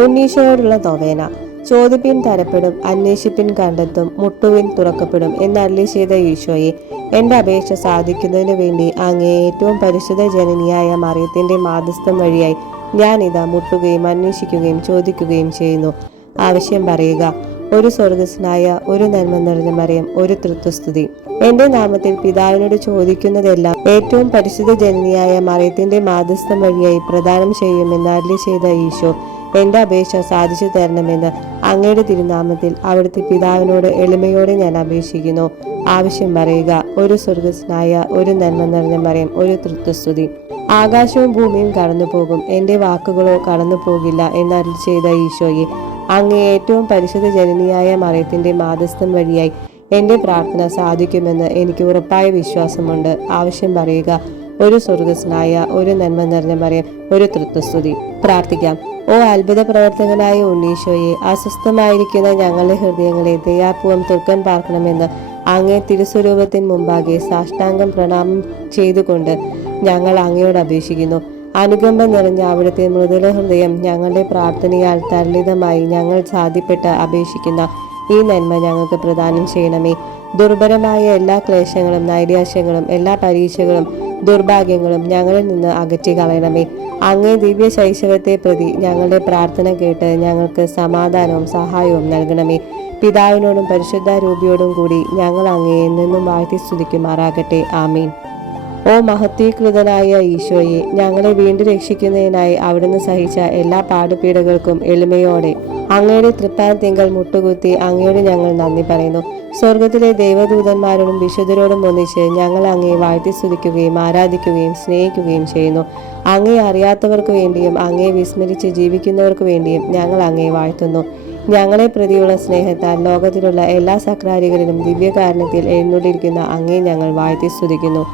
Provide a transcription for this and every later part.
ഉണ്ണീശോയോടുള്ള നൊവേന. ചോദിപ്പിൻ തരപ്പെടും, അന്വേഷിപ്പിൻ കണ്ടെത്തും, മുട്ടുവിൻ തുറക്കപ്പെടും എന്നരുളി ചെയ്ത ഈശോയെ, എന്റെ അപേക്ഷ സാധിക്കുന്നതിനു വേണ്ടി അങ്ങേ ഏറ്റവും പരിശുദ്ധ ജനനിയായ മറിയത്തിന്റെ മാധ്യസ്ഥം വഴിയായി ഞാനിതാ മുട്ടുകയും അന്വേഷിക്കുകയും ചോദിക്കുകയും ചെയ്യുന്നു. ആവശ്യം പറയുക. ഒരു സ്വർഗസ്നായ, ഒരു നന്മ നിറഞ്ഞ മറിയം, ഒരു തൃത്വസ്തുതി. എന്റെ നാമത്തിൽ പിതാവിനോട് ചോദിക്കുന്നതെല്ലാം ഏറ്റവും പരിശുദ്ധ ജനനിയായ മറിയത്തിന്റെ മാധ്യസ്ഥം വഴിയായി പ്രദാനം ചെയ്യുമെന്ന് അരുളി ചെയ്ത ഈശോ, എന്റെ അപേക്ഷ സാധിച്ചു തരണമെന്ന് അങ്ങയുടെ തിരുനാമത്തിൽ അവിടുത്തെ പിതാവിനോട് എളിമയോടെ ഞാൻ അപേക്ഷിക്കുന്നു. ആവശ്യം പറയുക. ഒരു സ്വർഗസ്നായ, ഒരു നന്മ നിറഞ്ഞ മറിയം, ഒരു തൃത്വസ്തുതി. ആകാശവും ഭൂമിയും കടന്നു പോകും, എന്റെ വാക്കുകളോ കടന്നു പോകില്ല എന്നരുളി ചെയ്ത ഈശോയെ, അങ്ങേ ഏറ്റവും പരിശുദ്ധ ജനനിയായ മറിയത്തിന്റെ മാധ്യസ്ഥം വഴിയായി എന്റെ പ്രാർത്ഥന സാധിക്കുമെന്ന് എനിക്ക് ഉറപ്പായ വിശ്വാസമുണ്ട്. ആവശ്യം പറയുക. ഒരു സ്വർഗസ്നായ, ഒരു നന്മ നിറഞ്ഞ മറിയം, ഒരു തൃത്വസ്തുതി. പ്രാർത്ഥിക്കാം. ഓ അത്ഭുത പ്രവർത്തകനായ ഉണ്ണീശോയെ, അസ്വസ്ഥമായിരിക്കുന്ന ഞങ്ങളുടെ ഹൃദയങ്ങളെ ദയാപൂർവം തുറക്കാൻ പാർക്കണമെന്ന് അങ്ങേ തിരുസ്വരൂപത്തിന് മുമ്പാകെ സാഷ്ടാംഗം പ്രണാമം ചെയ്തുകൊണ്ട് ഞങ്ങൾ അങ്ങയോട് അപേക്ഷിക്കുന്നു. അനുകമ്പ നിറഞ്ഞ അവിടുത്തെ മൃദുല ഹൃദയം ഞങ്ങളുടെ പ്രാർത്ഥനയാൽ തരളിതമായി ഞങ്ങൾ സാധ്യപ്പെട്ട് അപേക്ഷിക്കുന്ന ഈ നന്മ ഞങ്ങൾക്ക് പ്രദാനം ചെയ്യണമേ. ദുർബലമായ എല്ലാ ക്ലേശങ്ങളും നൈരാശ്യങ്ങളും എല്ലാ പരീക്ഷകളും ദുർഭാഗ്യങ്ങളും ഞങ്ങളിൽ നിന്ന് അകറ്റി കളയണമേ. അങ്ങേ ദിവ്യ ശൈശവത്തെ പ്രതി ഞങ്ങളുടെ പ്രാർത്ഥന കേട്ട് ഞങ്ങൾക്ക് സമാധാനവും സഹായവും നൽകണമേ. പിതാവിനോടും പരിശുദ്ധാരൂപിയോടും കൂടി ഞങ്ങൾ അങ്ങയെ എന്നെന്നും വാഴ്ത്തി സ്തുതിക്കുമാറാകട്ടെ. ആമീൻ. ഓ മഹത്വീകൃതനായ ഈശോയെ, ഞങ്ങളെ വീണ്ടും രക്ഷിക്കുന്നതിനായി അവിടുന്ന് സഹിച്ച എല്ലാ പാടുപീടുകൾക്കും എളിമയോടെ അങ്ങയുടെ തൃപ്പാദത്തിങ്കൽ മുട്ടുകുത്തി അങ്ങയോട് ഞങ്ങൾ നന്ദി പറയുന്നു. സ്വർഗത്തിലെ ദൈവദൂതന്മാരോടും വിശുദ്ധരോടും ഒന്നിച്ച് ഞങ്ങൾ അങ്ങയെ വാഴ്ത്തി സ്തുതിക്കുകയും ആരാധിക്കുകയും സ്നേഹിക്കുകയും ചെയ്യുന്നു. അങ്ങയെ അറിയാത്തവർക്ക് വേണ്ടിയും അങ്ങയെ വിസ്മരിച്ച് ജീവിക്കുന്നവർക്ക് വേണ്ടിയും ഞങ്ങൾ അങ്ങയെ വാഴ്ത്തുന്നു. ഞങ്ങളെ പ്രതിയുള്ള സ്നേഹത്താൽ ലോകത്തിലുള്ള എല്ലാ സക്രാരികളിലും ദിവ്യകാരുണ്യത്തിൽ എഴുന്നള്ളിയിരിക്കുന്ന അങ്ങയെ ഞങ്ങൾ വാഴ്ത്തി സ്തുതിക്കുന്നു.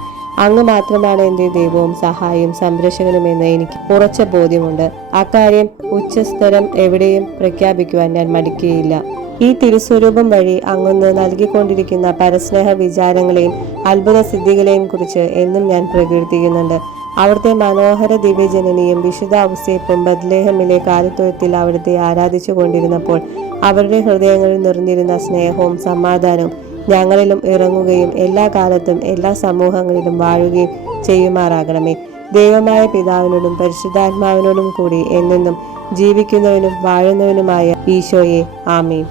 അങ്ങ് മാത്രമാണ് എൻ്റെ ദൈവവും സഹായവും സംരക്ഷകനുമെന്ന് എനിക്ക് ഉറച്ച ബോധ്യമുണ്ട്. അക്കാര്യം ഉച്ചസ്ഥരം എവിടെയും പ്രഖ്യാപിക്കുവാൻ ഞാൻ മടിക്കുകയില്ല. ഈ തിരുസ്വരൂപം വഴി അങ്ങൊന്ന് നൽകിക്കൊണ്ടിരിക്കുന്ന പരസ്നേഹ വിചാരങ്ങളെയും അത്ഭുത സിദ്ധികളെയും കുറിച്ച് എന്നും ഞാൻ പ്രകീർത്തിക്കുന്നുണ്ട്. അവിടുത്തെ മനോഹര ദിവ്യജനനിയും വിശുദ്ധ ഔസേപ്പും ബത്ലഹേമിലെ കാലിത്തൊഴുത്തിൽ അവിടുത്തെ ആരാധിച്ചു കൊണ്ടിരുന്നപ്പോൾ അവരുടെ ഹൃദയങ്ങളിൽ നിറഞ്ഞിരുന്ന സ്നേഹവും സമാധാനവും ഞങ്ങളിലും ഇറങ്ങുകയും എല്ലാ കാലത്തും എല്ലാ സമൂഹങ്ങളിലും വാഴുകയും ചെയ്യുമാറാകണമേ. ദൈവമായ പിതാവിനോടും പരിശുദ്ധാത്മാവിനോടും കൂടി എന്നെന്നും ജീവിക്കുന്നവനും വാഴുന്നവനുമായ ഈശോയെ, ആമീൻ.